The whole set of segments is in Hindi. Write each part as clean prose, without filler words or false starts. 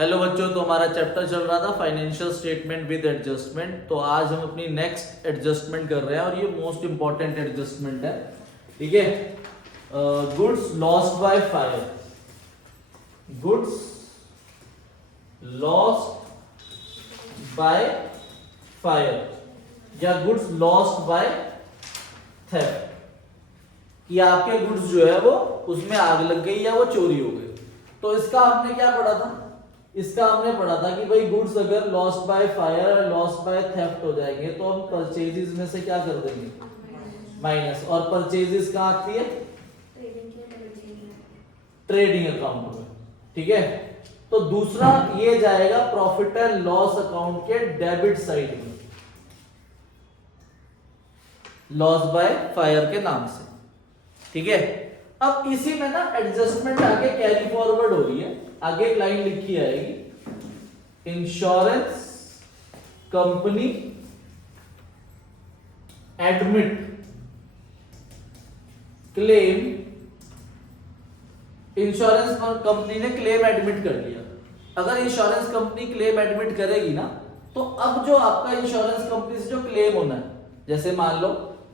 हेलो बच्चों, तो हमारा चैप्टर चल रहा था फाइनेंशियल स्टेटमेंट विद एडजस्टमेंट। तो आज हम अपनी नेक्स्ट एडजस्टमेंट कर रहे हैं और ये मोस्ट इंपॉर्टेंट एडजस्टमेंट है। ठीक है, goods lost by fire, goods lost by fire या गुड्स लॉस्ट बाय थेफ्ट, कि आपके गुड्स जो है वो उसमें आग लग गई या वो चोरी हो गई। तो इसका हमने क्या पढ़ा था? इसका हमने पढ़ा था कि भाई गुड्स अगर लॉस्ट बाय फायर और लॉस्ट बाय थेफ्ट हो जाएंगे तो हम परचेजेस में से क्या कर देंगे? माइनस। और परचेजेस कहाँ आती है? ट्रेडिंग अकाउंट में। ठीक है, तो दूसरा ये जाएगा प्रॉफिट एंड लॉस अकाउंट के डेबिट साइड में, लॉस बाय फायर के नाम से। ठीक है, अब इसी में ना एडजस्टमेंट आगे कैरी फॉरवर्ड हो रही है। आगे एक लाइन लिखी आएगी, insurance company admit claim, insurance company ने क्लेम एडमिट कर लिया। अगर इंश्योरेंस कंपनी क्लेम एडमिट करेगी ना, तो अब जो आपका इंश्योरेंस कंपनी से जो क्लेम होना है, जैसे मान लो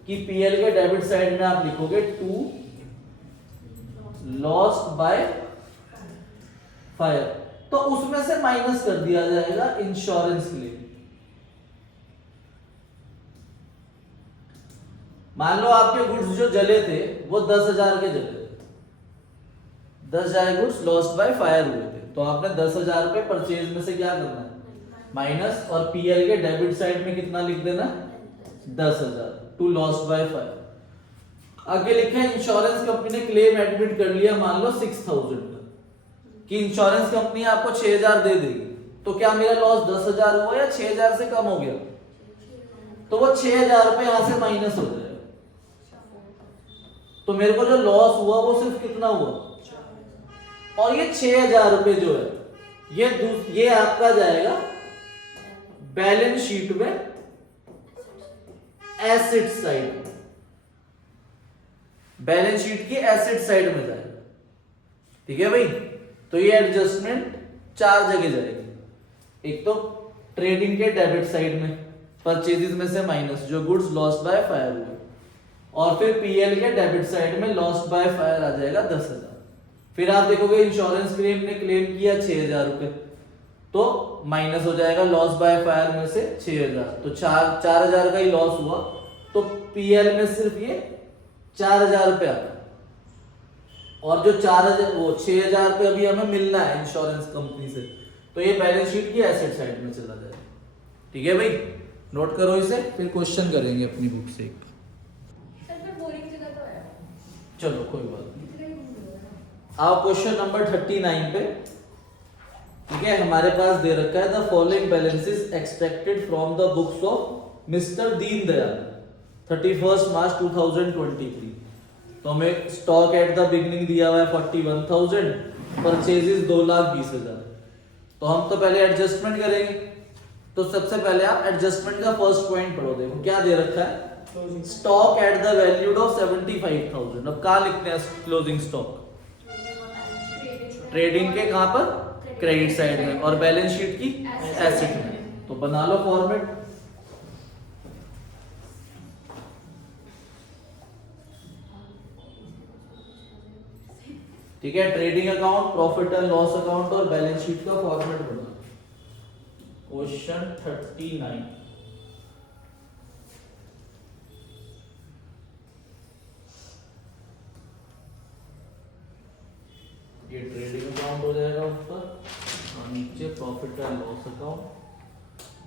कि पीएल के डेबिट साइड में आप लिखोगे टू लॉस्ट बाय फायर, तो उसमें से माइनस कर दिया जाएगा इंश्योरेंस क्लेम। मान लो आपके गुड्स जो जले थे वो 10,000 के जले थे, 10,000 गुड्स लॉस्ट बाय फायर हुए थे, तो आपने 10,000 रुपए परचेज में से क्या करना है? माइनस। और पीएल के डेबिट साइड में कितना लिख देना? 10,000 टू लॉस्ट बाय फायर। आगे लिखा है इंश्योरेंस कंपनी ने क्लेम एडमिट कर लिया, मान लो 6,000 का, कि इंश्योरेंस कंपनी आपको 6,000 दे देगी। तो क्या मेरा लॉस 10,000 हुआ या 6,000 से कम हो गया? तो वो 6,000 रुपए यहां से माइनस हो जाएगा। तो मेरे को जो लॉस हुआ वो सिर्फ कितना हुआ? और ये 6,000 रुपए जो है ये आपका जाएगा बैलेंस शीट में एसेट साइड, बैलेंस शीट की एसेट साइड में जाएगा। ठीक है भाई, तो ये एडजस्टमेंट 4 जगह जाएगी। एक तो ट्रेडिंग के डेबिट साइड में परचेजेस में से माइनस जो गुड्स लॉस्ट बाय फायर हुए, और फिर पीएल के डेबिट साइड में लॉस्ट बाय फायर आ जाएगा 10,000। फिर आप देखोगे इंश्योरेंस क्लेम ने क्लेम किया 6,000 रुपए, तो माइनस हो जाएगा लॉस बाय फायर में से 6,000, तो 4,000 का ही लॉस हुआ। तो पीएल में सिर्फ ये 4,000 रुपए आता है, और जो 4,000 वो 6,000 रुपए अभी हमें मिलना है इंश्योरेंस कंपनी से, तो ये बैलेंस शीट की एसेट साइड में चला जाएगा। ठीक है भाई, नोट करो इसे, फिर क्वेश्चन करेंगे अपनी बुक से एक। चलो कोई बात नहीं, आओ क्वेश्चन नंबर 39 पे। ठीक है, हमारे पास दे रखा है the following balances extracted from the books of mister Deendayal 31 मार्च 2023। तो हमें स्टॉक एट द बिगनिंग दिया हुआ है 41,000, परचेजेस 2,20,000। तो हम तो पहले एडजस्टमेंट करेंगे। तो सबसे पहले आप एडजस्टमेंट का फर्स्ट पॉइंट पढ़ो। देखो क्या दे रखा है, stock at the valued of 75,000। अब कहाँ लिखते हैं क्लोजिंग स्टॉक? ट्रेडिंग के कहां पर? क्रेडिट साइड में, और बैलेंस शीट की एसेट में। तो बना लो फॉर्मेट। ठीक है, trading account, profit and loss account और बैलेंस शीट का फॉर्मेट बना। क्वेश्चन 39, ये ट्रेडिंग अकाउंट हो जाएगा ऊपर, और नीचे प्रॉफिट एंड लॉस अकाउंट,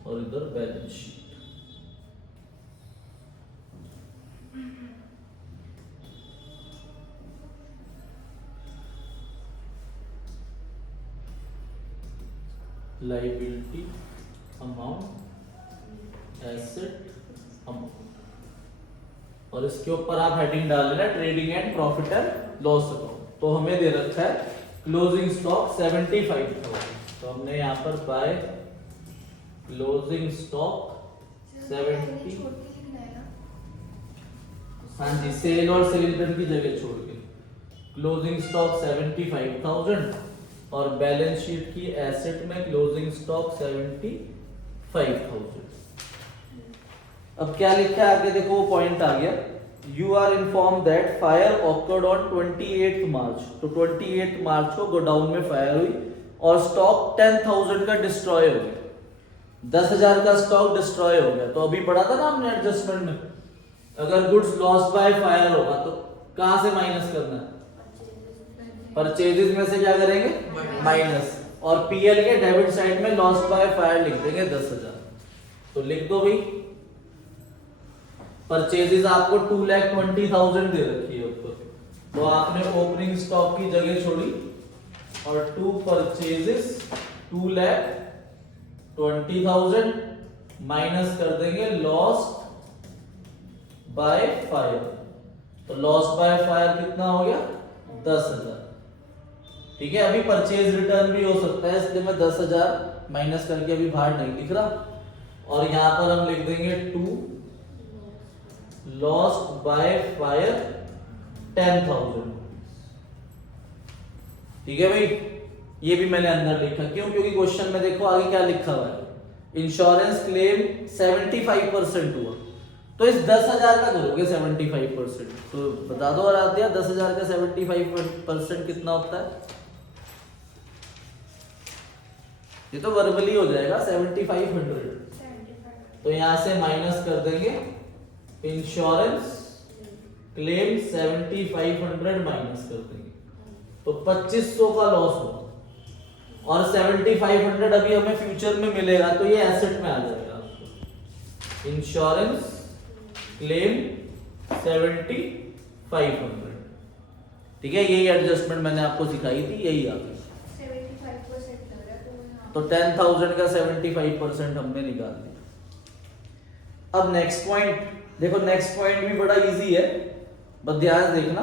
और इधर balance sheet. Liability amount, asset amount, और इसके ऊपर आप हेडिंग डाल लेना trading and profit and loss account. तो हमें दे रखा है क्लोजिंग स्टॉक 75,000, तो हमने यहाँ पर बाय क्लोजिंग स्टॉक 70। हाँ जी, सेल और सेल रिटर्न की जगह छोड़ के क्लोजिंग स्टॉक 75,000 और बैलेंस शीट की एसेट में क्लोजिंग स्टॉक 75,000। अब क्या लिखा है आगे देखो, वो पॉइंट आ गया। You are inform that fire occurred on 28 March. तो 28 मार्च को गोडाउन में फायर हुई और स्टॉक 10,000 का डिस्ट्रॉय हो गया, 10,000 का स्टॉक डिस्ट्रॉय हो गया। तो अभी पढ़ा था ना हमने एडजस्टमेंट में, अगर गुड्स लॉस बाय फायर होगा तो कहां से माइनस करना है? परचेजेस में से क्या करेंगे? माइनस। और पीएल के डेबिट साइड में लॉस बाय फायर लिख देंगे 10,000। तो लिख दो भाई, परचेजेस आपको 2,20,000 दे रखी है ऊपर, तो आपने ओपनिंग स्टॉक की जगह छोड़ी और टू परचेजेस 2,20,000 माइनस कर देंगे लॉस बाय फायर। तो लॉस बाय फायर कितना हो गया? 10,000। ठीक है, अभी परचेज रिटर्न भी हो सकता है, इसलिए मैं 10,000 माइनस करके अभी बाहर नहीं लिख रहा। और यहां पर हम लिख देंगे 2 लॉस्ट बाय फायर 10,000। ठीक है भाई, ये भी मैंने अंदर लिखा। क्यों? क्योंकि क्वेश्चन में देखो आगे क्या लिखा हुआ है, इंश्योरेंस क्लेम 75% हुआ, तो इस 10,000 का करोगे 75%। तो बता दो आराध्या, 10,000 का 75% कितना होता है? ये तो वर्बली हो जाएगा 7,500। तो यहां से माइनस कर देंगे इंश्योरेंस क्लेम 7,500 माइनस कर देंगे, तो 2,500 का लॉस होगा। और 7,500 अभी हमें फ्यूचर में मिलेगा, तो ये एसेट में आ जाएगा आपको। Insurance claim 7,500। ठीक है, यही एडजस्टमेंट मैंने आपको सिखाई थी, यही आ गई। 75% तो 10,000 का 75% हमने निकाल दिया। अब नेक्स्ट पॉइंट देखो, नेक्स्ट पॉइंट भी बड़ा इजी है, बस ध्यान से देखना।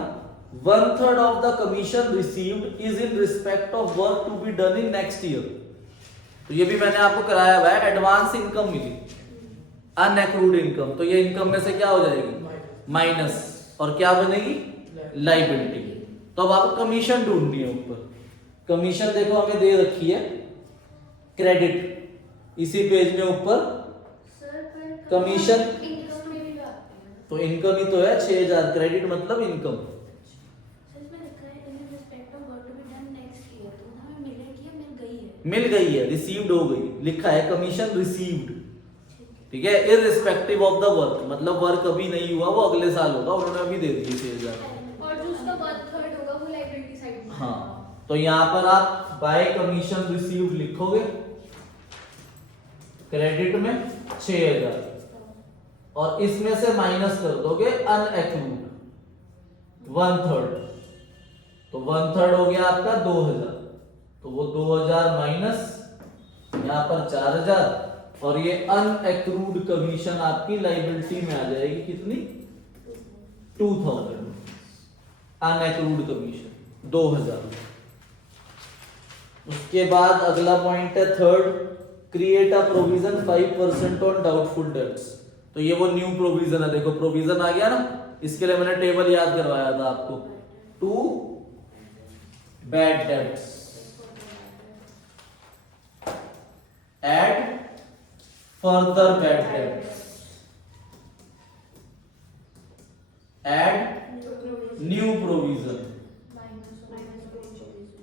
1/3 of the commission received is in respect of work to be done in next year. तो ये भी मैंने आपको कराया हुआ है, एडवांस इनकम मिली, अनएक्रूड इनकम। तो ये इनकम में से क्या हो जाएगी? माइनस, और क्या बनेगी? लाइबिलिटी। तो अब आपको कमीशन ढूंढनी है ऊपर। कमीशन देखो हमें दे रखी है क्रेडिट, इसी पेज में ऊपर कमीशन। तो इनकम ही तो है 6,000, क्रेडिट मतलब इनकम। मिल गई है, रिसीव्ड हो गई, लिखा है कमीशन रिसीव्ड। ठीक है, इररिस्पेक्टिव ऑफ द वर्क, मतलब वर्क अभी नहीं हुआ, वो अगले साल होगा, उन्होंने अभी दे दिए 6,000। और जो उसका 1/3 होगा वो लायबिलिटी साइड में। हाँ, तो यहां पर आप बाय कमीशन रिसीव्ड लिखोगे, क्रेडिट में 6,000, और इसमें से माइनस कर दोगे अनएक्रूड 1/3। तो 1/3 हो गया आपका 2,000। तो वो 2,000 माइनस यहां पर 4,000, और ये अनएक्रूड कमीशन आपकी लायबिलिटी में आ जाएगी कितनी? 2,000। अनएक्रूड कमीशन 2,000। उसके बाद अगला पॉइंट है third, create a provision 5% on doubtful debts. तो ये वो न्यू प्रोविजन है, देखो प्रोविजन आ गया ना, इसके लिए मैंने टेबल याद करवाया था आपको। 2 bad debts, add further bad debts, add new provision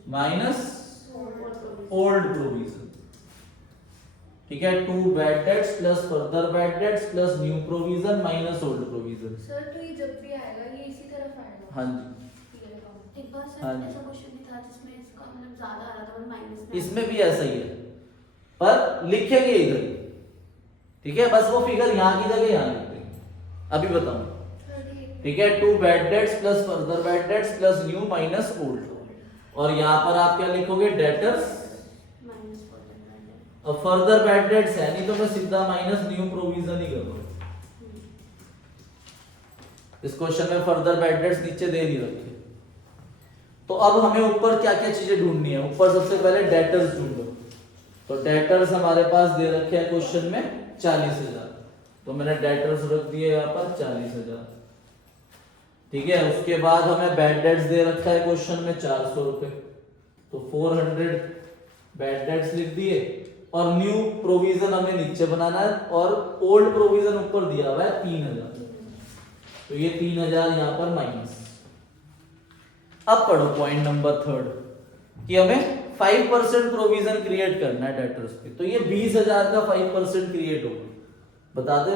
minus old provision। ठीक है, 2 bad debts plus further bad debts plus new provision minus old provision। Sir तो ये जब भी आएगा ये इसी तरफ आएगा। हाँ जी, एक बार सर हाँ। ऐसा क्वेश्चन भी था जिसमें इसका मतलब ज्यादा आ रहा था, माइनस में। इसमें भी ऐसा ही है, पर लिखेंगे इधर। ठीक है, बस वो फिगर यहां की जगह यहां लिख देंगे। अभी बताऊं, ठीक है, 2 bad dates plus further bad debts plus new minus old. और यहां पर आप क्या लिखोगे? Debtors minus further. और फर्दर बैड डेट्स है नहीं, तो मैं सीधा माइनस न्यू प्रोविजन ही करूंगा। इस क्वेश्चन में फर्दर बैड डेट्स नीचे दे नहीं रखे। तो अब हमें ऊपर क्या क्या चीजें ढूंढनी है? ऊपर सबसे पहले डेटर्स ढूंढो। तो डेटर्स हमारे पास दे रखे हैं क्वेश्चन में 40,000, तो मैंने डेटर्स रख दिए यहाँ पर 40,000। ठीक है, उसके बाद हमें बैड डेट्स दे रखा है क्वेश्चन में 400 रुपए, तो 400 बैड डेट्स लिख दिए और न्यू प्रोविजन हमें नीचे बनाना है और ओल्ड प्रोविजन ऊपर दिया हुआ है 3000, तो ये 3000 यहां पर माइनस। अब पढ़ो पॉइंट नंबर 3 कि हमें 5% प्रोविजन क्रिएट करना है डेटर्स पे, तो ये 20,000 का 5% क्रिएट होगा। बता दे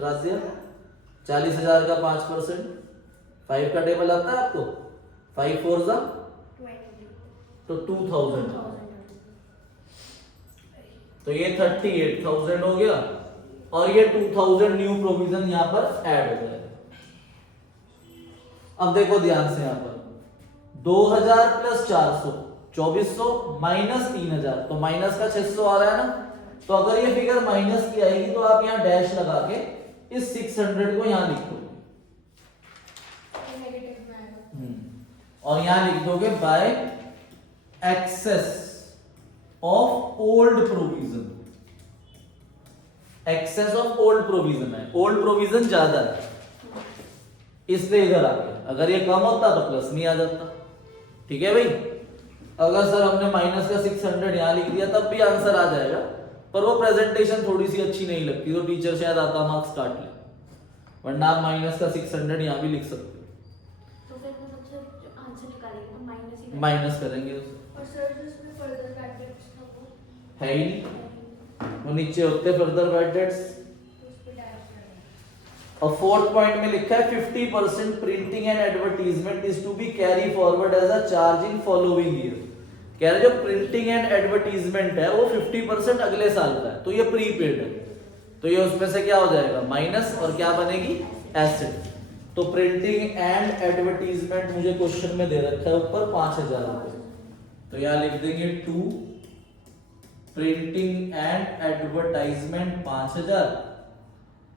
राजिया, 40,000 का 5%, 5 का टेबल आता है आपको, 5 4 जा 20 तो 2000, तो ये 38,000 हो गया और ये 2000 न्यू प्रोविजन यहां पर ऐड हो जाएगा। अब देखो ध्यान से, यहां पर 2000 प्लस 400 2400 माइनस 3000, तो माइनस का 600 आ रहा है ना, तो अगर ये फिगर माइनस की आएगी तो आप यहां डैश लगा के इस 600 को यहां लिख दोगे नेगेटिव में आएगा। और यहां लिख दोगे by excess of old provision. Excess of old provision है, ओल्ड प्रोविजन ज्यादा है इसलिए इधर आ गया, अगर ये कम होता तो प्लस नहीं आ जाता। ठीक है भाई, अगर सर हमने माइनस का 600 यहां लिख दिया तब भी आंसर आ जाएगा, पर वो प्रेजेंटेशन थोड़ी सी अच्छी नहीं लगती तो टीचर शायद आधा मार्क्स काट ले, वरना आप माइनस का 600 यहां भी लिख सकते हो। तो फिर मतलब सर जो आंसर निकालेंगे तो माइनस ही माइनस करेंगे उसे, और सर जिसमें फर्दर ब्रैकेट्स था वो है ही नहीं, वो नीचे होते फर्दर ब्रैकेट्स। तो उस पे डैश करना। और 4th पॉइंट में लिखा है 50% printing and advertisement is to be carry forward as a charge in following year. कह रहे जो प्रिंटिंग एंड एडवर्टीजमेंट है वो 50% अगले साल का है, तो ये प्रीपेड है, तो ये उसमें से क्या हो जाएगा माइनस, और क्या बनेगी एसेट। तो प्रिंटिंग एंड एडवर्टीजमेंट मुझे क्वेश्चन में दे रखा है ऊपर 5000 रुपए, तो यहां लिख देंगे 2 प्रिंटिंग एंड एडवर्टाइजमेंट 5000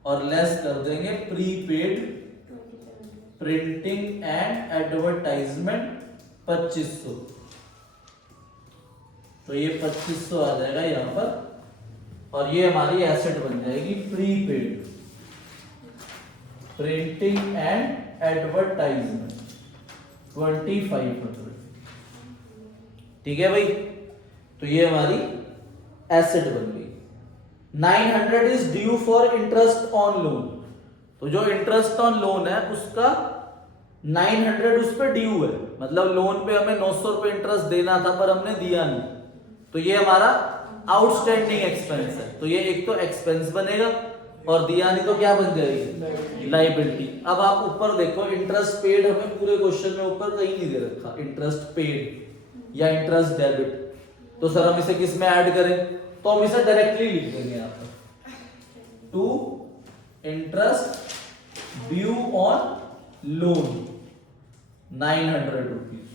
और लेस कर देंगे प्रीपेड प्रिंटिंग एंड एडवर्टाइजमेंट 2500, तो ये 2500 आ जाएगा यहां पर, और ये हमारी एसेट बन जाएगी प्रीपेड प्रिंटिंग एंड एडवर्टाइजमेंट 2500। ठीक है भाई, तो ये हमारी एसेट बन गई। 900 is due for interest on loan, तो जो इंटरेस्ट ऑन लोन है उसका 900 उस पर ड्यू है, मतलब लोन पे हमें 900 रुपए इंटरेस्ट देना था पर हमने दिया नहीं, तो ये हमारा आउटस्टैंडिंग एक्सपेंस है, तो ये एक तो एक्सपेंस बनेगा और दिया नहीं तो क्या बन जाएगी लायबिलिटी। अब आप ऊपर देखो इंटरेस्ट पेड हमें पूरे क्वेश्चन में ऊपर कहीं नहीं दे रखा, इंटरेस्ट पेड या इंटरेस्ट डेबिट, तो सर हम इसे किस में ऐड करें, तो हम इसे डायरेक्टली लिख देंगे यहां पर to interest due on loan 900 rupees,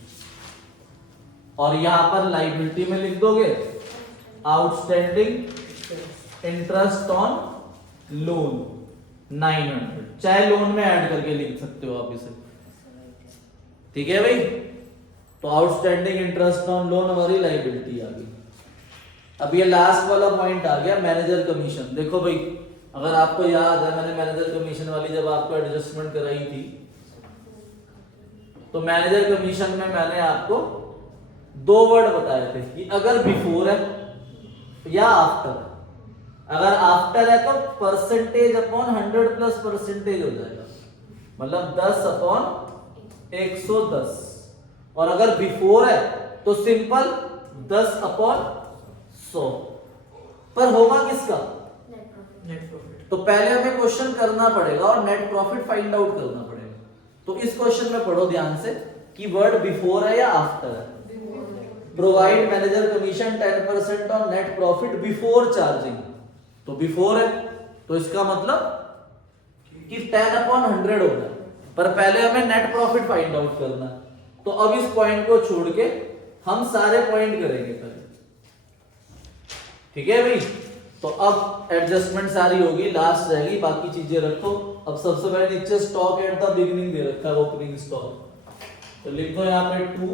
और यहां पर लायबिलिटी में लिख दोगे आउटस्टैंडिंग इंटरेस्ट ऑन लोन 900, चाहे लोन में ऐड करके लिख सकते हो आप इसे। ठीक है भाई, तो आउटस्टैंडिंग इंटरेस्ट ऑन लोन हमारी लायबिलिटी आ गई। अब ये लास्ट वाला पॉइंट आ गया मैनेजर कमीशन। देखो भाई, अगर आपको याद है मैंने मैनेजर कमीशन वाली जब आपको एडजस्टमेंट कराई थी, तो मैनेजर कमीशन में मैंने आपको 2 वर्ड बताए थे कि अगर बिफोर है या आफ्टर। अगर आफ्टर है तो परसेंटेज अपॉन 100 प्लस परसेंटेज हो जाएगा, मतलब 10 अपॉन 110, और अगर बिफोर है तो सिंपल 10 अपॉन 100, पर होगा किसका नेट प्रॉफिट। तो पहले हमें क्वेश्चन करना पड़ेगा और नेट प्रॉफिट फाइंड आउट करना पड़ेगा। तो इस क्वेश्चन में पढ़ो ध्यान से कि वर्ड बिफोर है या आफ्टर है। Provide manager commission 10% on net profit before charging, तो बिफोर है तो इसका मतलब कि 10 अपॉन 100 होगा, पर पहले हमें नेट प्रॉफिट फाइंड आउट करना है। तो अब इस पॉइंट को छोड़ के हम सारे पॉइंट करेंगे पहले। ठीक है भाई, तो अब एडजस्टमेंट सारी होगी, लास्ट रहेगी, बाकी चीजें रखो। अब सबसे पहले नीचे stock at the beginning they रखा है, ओपनिंग स्टॉक, तो लिखो यहाँ पे 2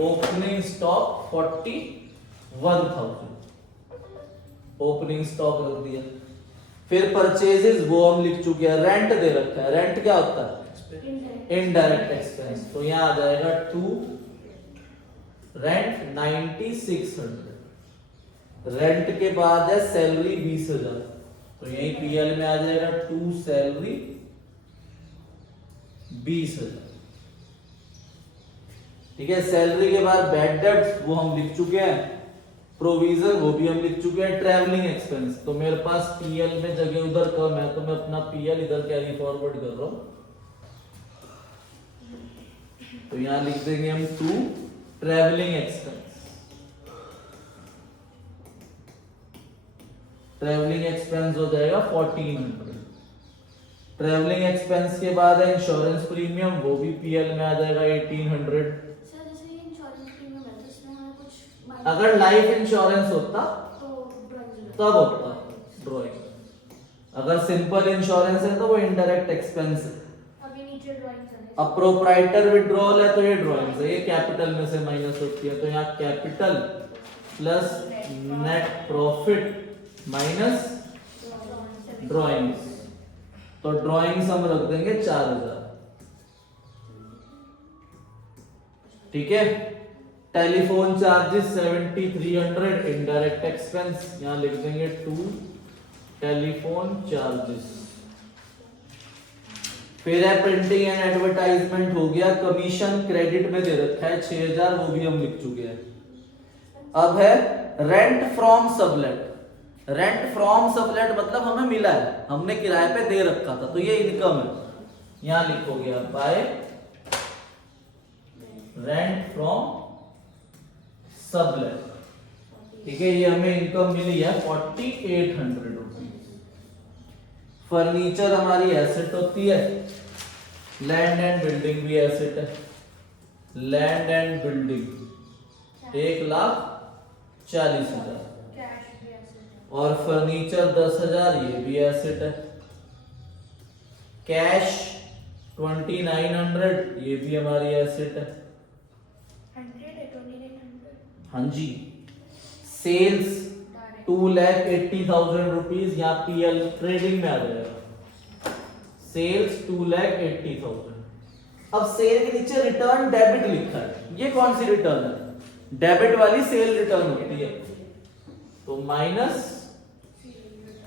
ओपनिंग स्टॉक 41,000 ओपनिंग स्टॉक रख दिया। फिर परचेजेस वो हम लिख चुके हैं, रेंट दे रखा है, रेंट क्या होता है इनडायरेक्ट एक्सपेंस, तो यहाँ आ जाएगा 2 रेंट 9600, रेंट के बाद है सैलरी 20,000, तो यही पीएल में आ जाएगा टू सैलरी 20,000। ठीक है, सैलरी के बाद बैड डेब्ट वो हम लिख चुके हैं, प्रोविजन वो भी हम लिख चुके हैं, ट्रैवलिंग एक्सपेंस तो मेरे पास पीएल में जगह उधर कम है तो मैं अपना पीएल इधर कैरी फॉरवर्ड कर रहा हूं, तो यहां लिख देंगे हम to travelling expense. Travelling expense हो जाएगा 1400। ट्रैवलिंग एक्सपेंस के बाद है इंश्योरेंस प्रीमियम, वो भी पीएल में आ जाएगा 1800। सर जैसे ये इंश्योरेंस प्रीमियम है तो इसमें हमें कुछ अगर लाइफ इंश्योरेंस होता तो ड्राइंग तब होता ड्रॉइंग, अगर सिंपल इंश्योरेंस है तो वो इनडायरेक्ट एक्सपेंस है। अभी नीचे ड्राइंग चले अब प्रोप्राइटर विड्रॉल है तो ये ड्रॉइंग्स है, ये कैपिटल में से माइनस होती है, तो यहाँ capital plus net profit minus drawings, तो ड्रॉइंग्स हम रख देंगे 4000। ठीक है, टेलीफोन चार्जेस 7300, इनडायरेक्ट एक्सपेंस यहां लिख देंगे टू टेलीफोन चार्जेस। फिर है प्रिंटिंग एंड एडवर्टाइजमेंट हो गया, कमीशन क्रेडिट में दे रखा है 6000, वो भी हम लिख चुके हैं। अब है rent from sublet. Rent from sublet मतलब हमें मिला है, हमने किराए पे दे रखा था, तो ये इनकम है, यहां लिखोगे आप बाय रेंट फ्रॉम सबलेट। ठीक है, ये हमें इनकम मिली है 4800 रुपीज। फर्नीचर हमारी एसेट होती है, लैंड एंड बिल्डिंग भी एसेट है, लैंड एंड बिल्डिंग 1,40,000, कैश भी ऐसे और फर्नीचर 10,000, ये भी एसेट है। कैश 2900, ये भी हमारी एसेट है। 100 हाँ जी। सेल्स 2,80,000 रुपीज, यहाँ पीएल ट्रेडिंग में आ जाएगा, सेल्स 2,80,000। अब सेल के नीचे रिटर्न डेबिट लिखा है, ये कौन सी रिटर्न है? डेबिट वाली सेल रिटर्न होती है, तो माइनस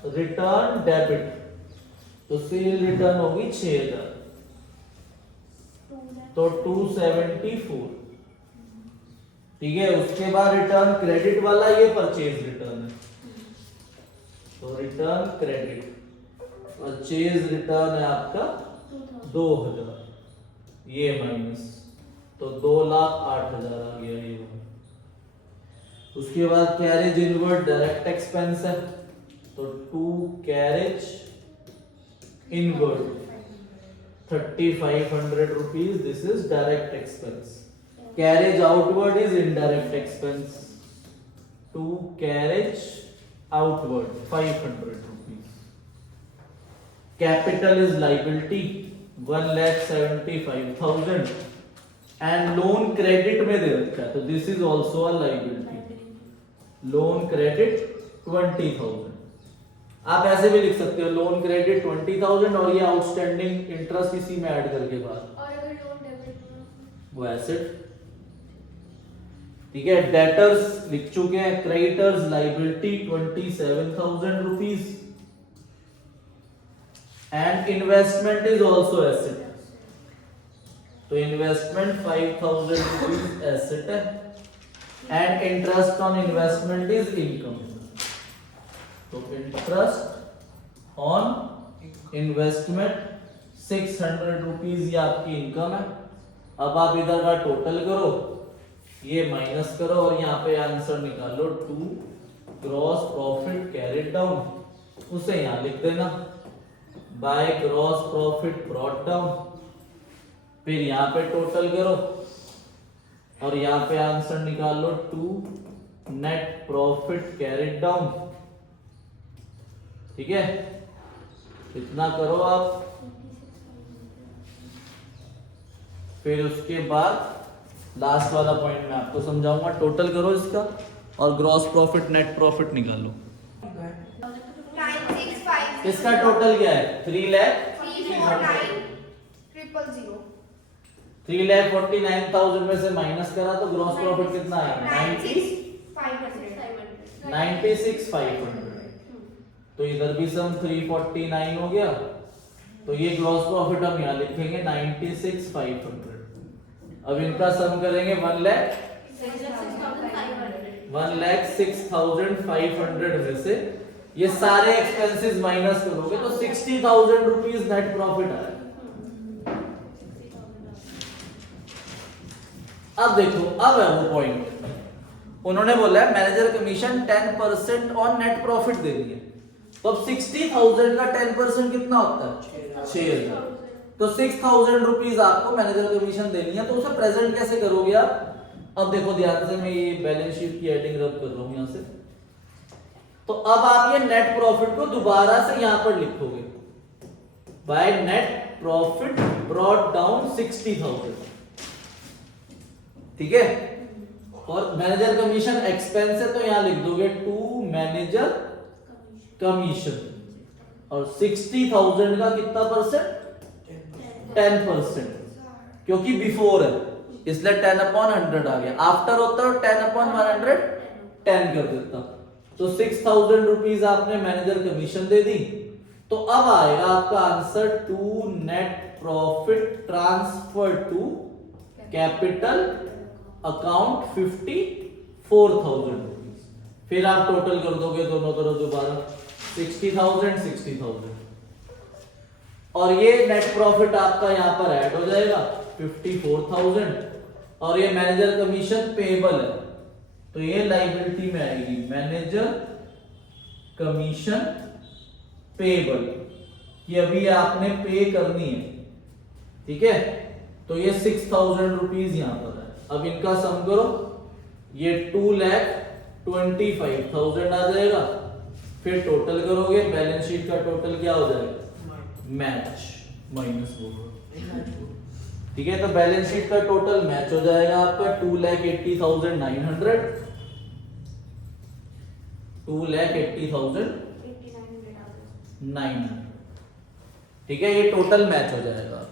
रिटर्न डेबिट, तो सेल रिटर्न होगी 6000, तो 274। ठीक है, उसके बाद रिटर्न क्रेडिट वाला ये परचेज रिटर्न है, तो रिटर्न क्रेडिट परचेज रिटर्न है आपका 2000, ये माइनस, तो 2,08,000 आ गया ये। उसके बाद कैरेज इनवर्ड डायरेक्ट एक्सपेंस है, तो to carriage inward 3,500 rupees, this is direct expense. Carriage outward is indirect expense, to carriage outward 500 rupees. Capital is liability 1,75,000, and loan credit में दे रखा है, तो this is also a liability, loan credit 20,000। आप ऐसे भी लिख सकते हो लोन क्रेडिट 20,000 और ये आउटस्टैंडिंग इंटरेस्ट इसी में ऐड करके बाद, और अगर लोन डेबिट वो एसेट। ठीक है, डेटर्स लिख चुके हैं, creditors liability 27,000 rupees, and investment is also asset, तो इन्वेस्टमेंट 5,000 रुपीज एसेट है, and interest on investment is income, तो इंटरेस्ट ऑन इन्वेस्टमेंट 600 रुपीज ये आपकी इनकम है। अब आप इधर का टोटल करो, ये माइनस करो और यहाँ पे आंसर निकालो, to gross profit carried down, उसे यहाँ लिख देना by gross profit brought down, फिर यहाँ पे टोटल करो और यहाँ पे आंसर निकालो, to net profit carried down. ठीक है, इतना करो आप, फिर उसके बाद लास्ट वाला पॉइंट मैं आपको समझाऊंगा, टोटल करो इसका और ग्रॉस प्रॉफिट नेट प्रॉफिट निकालो। 965 इसका टोटल क्या है? 3,00,000 349 000 3,49,000 में से माइनस करा तो ग्रॉस प्रॉफिट कितना आएगा? 96,500। तो इधर भी सम 349 हो गया, तो ये ग्रॉस प्रॉफिट हम यहाँ लिखेंगे 96,500। अब इनका सम करेंगे 1,06,500 में से ये सारे एक्सपेंसेस माइनस करोगे तो 60,000 रुपीज नेट प्रॉफिट आएगा। अब देखो, अब है वो पॉइंट, उन्होंने बोला है manager commission 10% on net profit देनी है, तो अब 60,000 का 10% कितना होता है? 6,000। तो 6,000 रुपीज आपको मैनेजर कमीशन देनी है, तो उसे प्रेजेंट कैसे करोगे आप? अब देखो ध्यान से, मैं ये बैलेंस शीट की हेडिंग रब कर रहा हूं यहां से। तो अब आप ये नेट प्रॉफिट को दोबारा से यहां पर लिखोगे, by net profit brought down 60,000, ठीक है। और मैनेजर कमीशन एक्सपेंस है तो यहां लिख दोगे टू मैनेजर कमीशन, और 60,000 का कितना परसेंट? 10%, क्योंकि बिफोर है इसलिए 10/100 आ गया, आफ्टर होता है 10/110 कर देता। तो 6,000 रुपीज आपने मैनेजर कमीशन दे दी, तो अब आएगा आपका answer to net profit transfer to capital account 54,000 rupees. फिर आप टोटल कर दोगे दोनों तरफ दोबारा 60,000 और ये नेट प्रॉफिट आपका यहां पर ऐड हो जाएगा 54,000, और ये मैनेजर कमीशन पेबल है तो ये लायबिलिटी में आएगी, मैनेजर कमीशन पेबल कि अभी आपने पे करनी है, ठीक है। तो ये 6,000 रुपीज यहां पर है। अब इनका सम करो, ये 2,25,000 आ जाएगा, फिर टोटल करोगे, बैलेंस शीट का टोटल क्या हो जाएगा? मैच माइनस होगा, ठीक है। तो बैलेंस शीट का टोटल मैच हो जाएगा आपका 2,80,900, 2,80,900, ठीक है, ये टोटल मैच हो जाएगा।